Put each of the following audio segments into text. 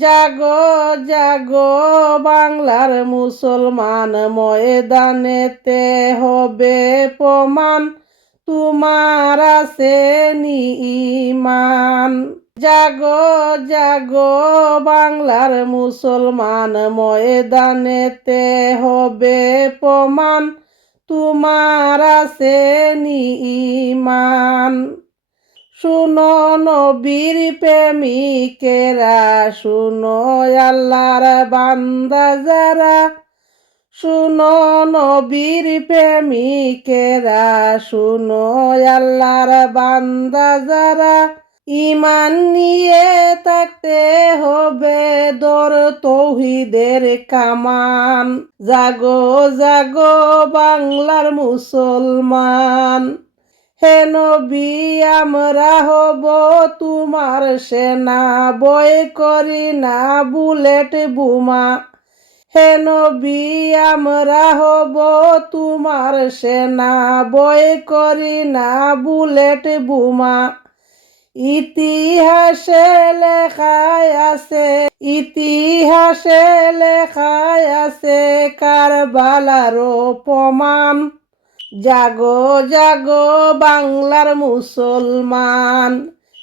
জাগো জাগো বাংলার মুসলমান, ময়দানেতে হবে প্রমাণ তোমার আছে নি ঈমান। জাগো জাগো বাংলার মুসলমান, ময়দানেতে হবে প্রমাণ তোমার আছে নি ঈমান। শুনো নবীর প্রেমিকেরা, শুনো আল্লাহর বান্দা যারা, শুনো নবীর প্রেমিকেরা, শুনো আল্লাহর বান্দা যারা, ঈমান নিয়ে থাকতে হবে দর তৌহিদের কামান। জাগো জাগো বাংলার মুসলমান, হে নবী আমরা হব তোমার সেনা, বয় করি না বুলেট বোমা। হে নবী আমরা হব তোমার সেনা, বয় করি না বুলেট বোমা। ইতিহাসে লেখায় আছে, ইতিহাসে লেখায় আছে কারবালারও প্রমাণ। জাগো জাগো বাংলার মুসলমান,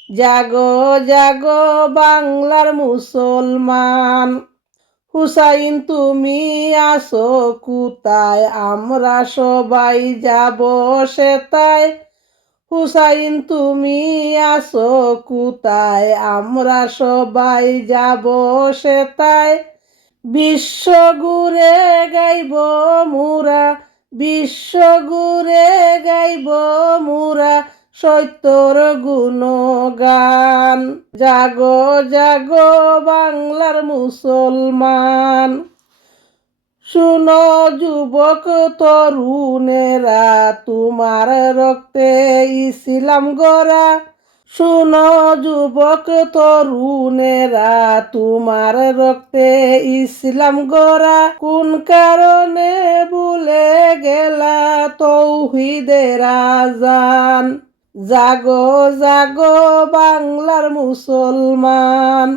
জাগো জাগো বাংলার মুসলমান। হুসাইন তুমি আছো কোথায়, আমরা সবাই যাব সেতায়। হুসাইন তুমি আছো কোথায়, আমরা সবাই যাব সেতায়। বিশ্ব ঘুরে গাইব মুরা, বিশ্ব ঘুরে গাইব মুরা সত্যর গুণগান। জাগো জাগো বাংলার মুসলমান, শুনো যুবক তরুণেরা, তোমার রক্তে ইসলাম গড়া। শুনো যুবক তরুণেরা, তোমার রক্তে ইসলাম গড়া। কোন কারণে ভুলে গেলা তৌহিদের আযান। জাগো জাগো বাংলার মুসলমান,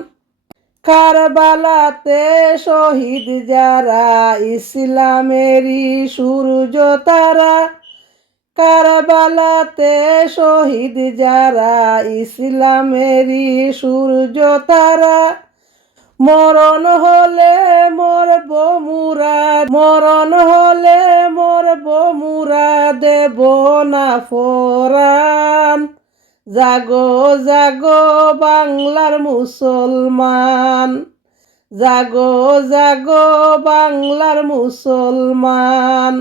কারবালাতে শহীদ যারা, ইসলামেরই সূর্য তারা। কারবালাতে শহীদ যারা, ইসলামেরই সূর্য তারা। মরণ হলে মরব মুরা, মরণ হলে মরব মুরা, দেব না পরাণ। জাগো জাগো বাংলার মুসলমান, জাগো জাগো বাংলার মুসলমান।